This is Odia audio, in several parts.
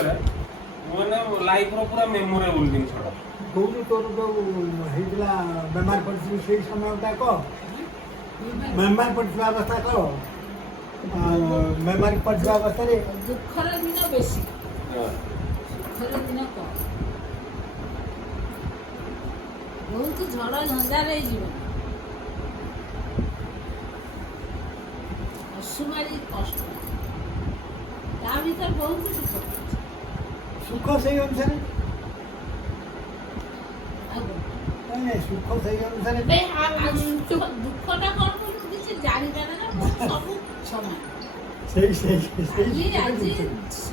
ମାନେ ଲାଇଫ୍ ର ପୁରା ମେମୋରେବୁଲ ଜିନିଷଟା। କୋଉଠି ତୋର ଯୋଉ ହେଇଥିଲା ବେମାର ପଡ଼ିଥିଲି ସେଇ ସମୟଟା କହ, ବେମାର ପଡ଼ିଥିବା ଅବସ୍ଥା କହ, ବେମାର ପଡ଼ିଥିବା ଅବସ୍ଥାରେ ଦୁଃଖର ଦିନ ବେଶୀ, ସୁଖର ଦିନ କମ୍। ବହୁତ ଝଡ଼ ଝଞ୍ଜାରେ ଯିବ, ଅସୁମାରୀ କଷ୍ଟ, ତା ଭିତରେ ବହୁତ ସୁଖ। ସୁଖ ସେଇ ଅନୁସାରେ ସୁଖ ସେଇ ଅନୁସାରେ ଦୁଃଖଟା କ'ଣ କରୁ କିଛି ଜାଣିପାରେ ନା, ସବୁ ସମାନ। ସେଇ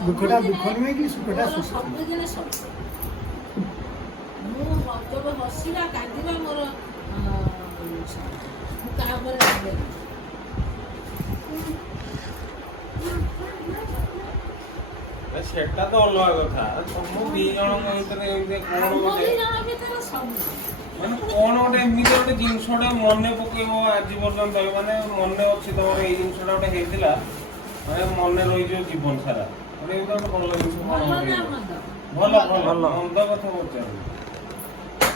ଦୁଃଖଟା ଦୁଃଖ ନୁହେଁ କି ସୁଖଟା ସୁଖ। ସବୁଦିନ ସବୁ ମୁଁ କେବେ ହସିବା କାନ୍ଦିବା ମୋର ମୁଁ କାହା ଉପରେ ରାଗେ ନା। ସେଟା ତ ଅଲଗା କଥା। ସବୁ ଦି ଜଣଙ୍କ ଭିତରେ ଏମିତି କଣ ଗୋଟେ ମାନେ କଣ ଗୋଟେ ଏମିତି ଗୋଟେ ଜିନିଷଟା ମନେ ପକେଇବ ଆଜି ପର୍ଯ୍ୟନ୍ତ, ମାନେ ମନେ ଅଛି ତମର ଏଇ ଜିନିଷଟା ଗୋଟେ ହେଇଥିଲା, ମାନେ ମନେ ରହିଯିବ ଜୀବନ ସାରା। ମାନେ ଏମିତି ଗୋଟେ ଭଲ ଜିନିଷ କଣ ଭଲ ଭଲ ମନ୍ଦ କଥା ପଚାରୁନି,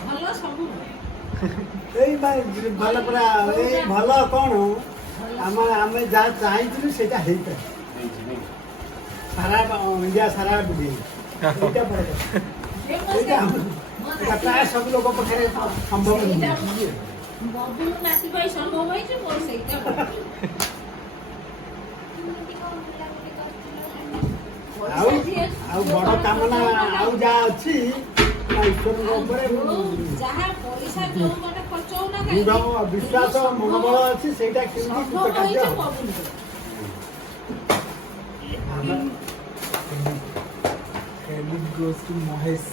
ଭଲ ସବୁ ଏଇ ଭଲ ପୁରା ଏଇ ଭଲ କଣ ଆମେ ଯାହା ଚାହିଁଥିଲୁ ସେଇଟା ହେଇଥାଏ ସାରା ଇଣ୍ଡିଆ ସାରା ବୁଝେଇ ଏଇଟା ବଡ଼ କଥା। ଏଇଟା ପ୍ରାୟ ସବୁ ଲୋକ ପାଖରେ ସମ୍ଭବ ନୁହେଁ। ଆଉ ବଡ଼ କାମନା ଆଉ ଯାହା ଅଛି ଈଶ୍ୱରଙ୍କ ଉପରେ ବିଶ୍ୱାସ ମନୋବଳ ଅଛି, ସେଇଟା କେମିତି କାର୍ଯ୍ୟ ମହେଶ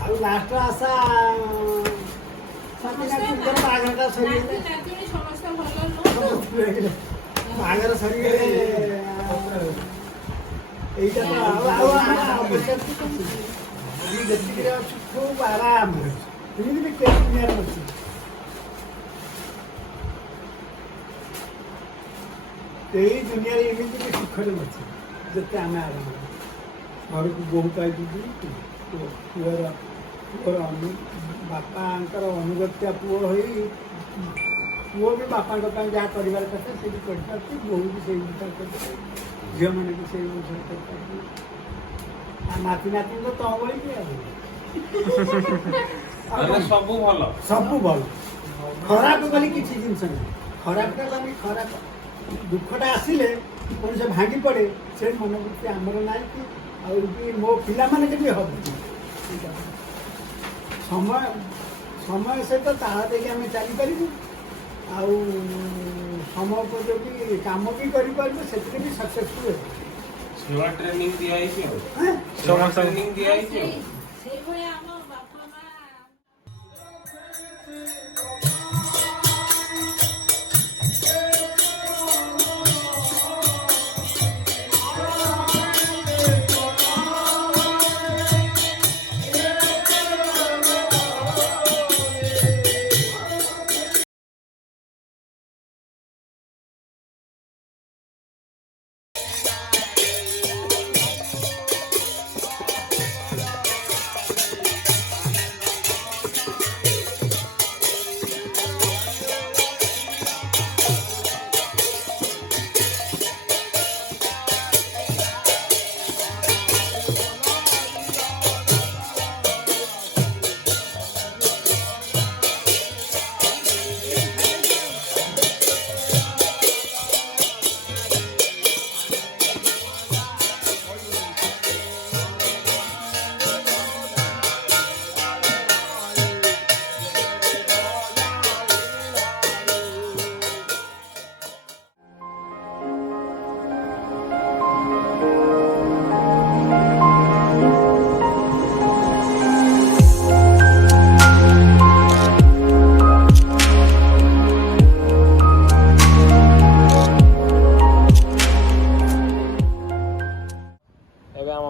ଆଉ ଲାଷ୍ଟ ଆଶା ବାହାଘରଟା ସରିଗଲେ, ବାହାଘର ସରିଗଲେ ଏଇଟା ତ ଆମେ ଯେତିକିରେ ଅଛୁ ଖୁବ୍ ଆରାମରେ ଏମିତି ବି କେହି ଦୁନିଆରେ ଅଛି। ଏଇ ଦୁନିଆରେ ଏମିତି ବି ସୁଖରେ ଅଛି ଯେତେ ଆମେ ଆରାମ ଘରକୁ ବୋହୂ ପାଇଛୁ, ପୁଅର ବାପାଙ୍କର ଅନୁଗତ୍ୟା ପୁଅ ହୋଇ ପୁଅ ବି ବାପାଙ୍କ ପାଇଁ ଯାହା କରିବାର କଥା ସେଇଠି କରିପାରୁଛି, ବୋହୂ ବି ସେଇ ଅନୁସାରେ କରିପାରୁଛି, ଝିଅମାନେ ବି ସେଇ ଅନୁସାରେ କରିପାରୁଛି। ଆଉ ନାତି ନାତି ତ ତମ ଭଳି କି ଆଉ ସବୁ ଭଲ, ସବୁ ଭଲ। ଖରାପ ବୋଲି କିଛି ଜିନିଷ ନାହିଁ। ଖରାପଟା ମାନେ ଖରାପ ଦୁଃଖଟା ଆସିଲେ ମଣିଷ ଭାଙ୍ଗି ପଡ଼େ, ସେ ମନୋବୃତ୍ତି ଆମର ନାହିଁ କି ଆଉ ବି ମୋ ପିଲାମାନେ କେମିତି ହବ। ସମୟ ସହିତ ତାଳ ଦେଇକି ଆମେ ଚାଲିପାରିବୁ, ଆଉ ସମୟ ଉପଯୋଗୀ କାମ ବି କରିପାରିବୁ, ସେଥିରେ ବି ସକ୍ସେସଫୁଲ ହେବ। ଟ୍ରେନିଂ ଦିଆହେଇଛି ଆଉ ଟ୍ରେନିଂ ଦିଆହେଇଛି ଆଉ ସେଇଭଳିଆ ଆମ ବାପା ମା।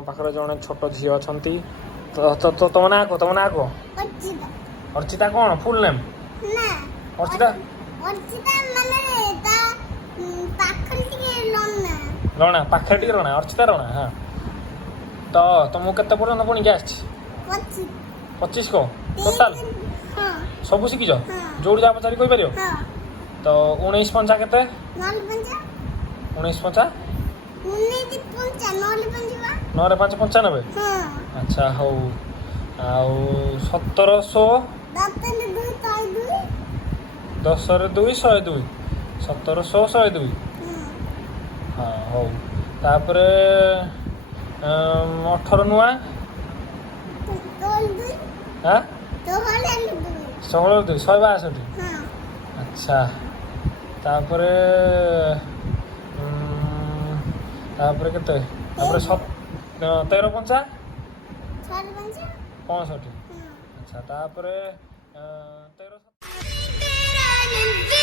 ପାଖରେ ଜଣେ ଛୋଟ ଝିଅ ଅଛନ୍ତି। ତମ ନାଁ କହ, ତମ ନାଁ କହ? ଅର୍ଚିତା। କ'ଣ ଫୁଲ୍ ନେମ୍? ଅର୍ଚିତା रणा पाखे टी रणा अर्चिता रणा हाँ तो तुमको केते पर्यंत पुणी क्या 25 को टोटाल सब शिखिज जोड़ी जा पचारि कहि परियो तो 19 पंचा केते 19 पंचा 9 5 95 अच्छा हौ आउ 1700 10 रे 2 102 1700 102 हाँ हौ तापरे 18 नुआ हाँ 16 2 162 अच्छा तापरे तापरे केते तापरे 13 पंचा 65 अच्छा तापरे 13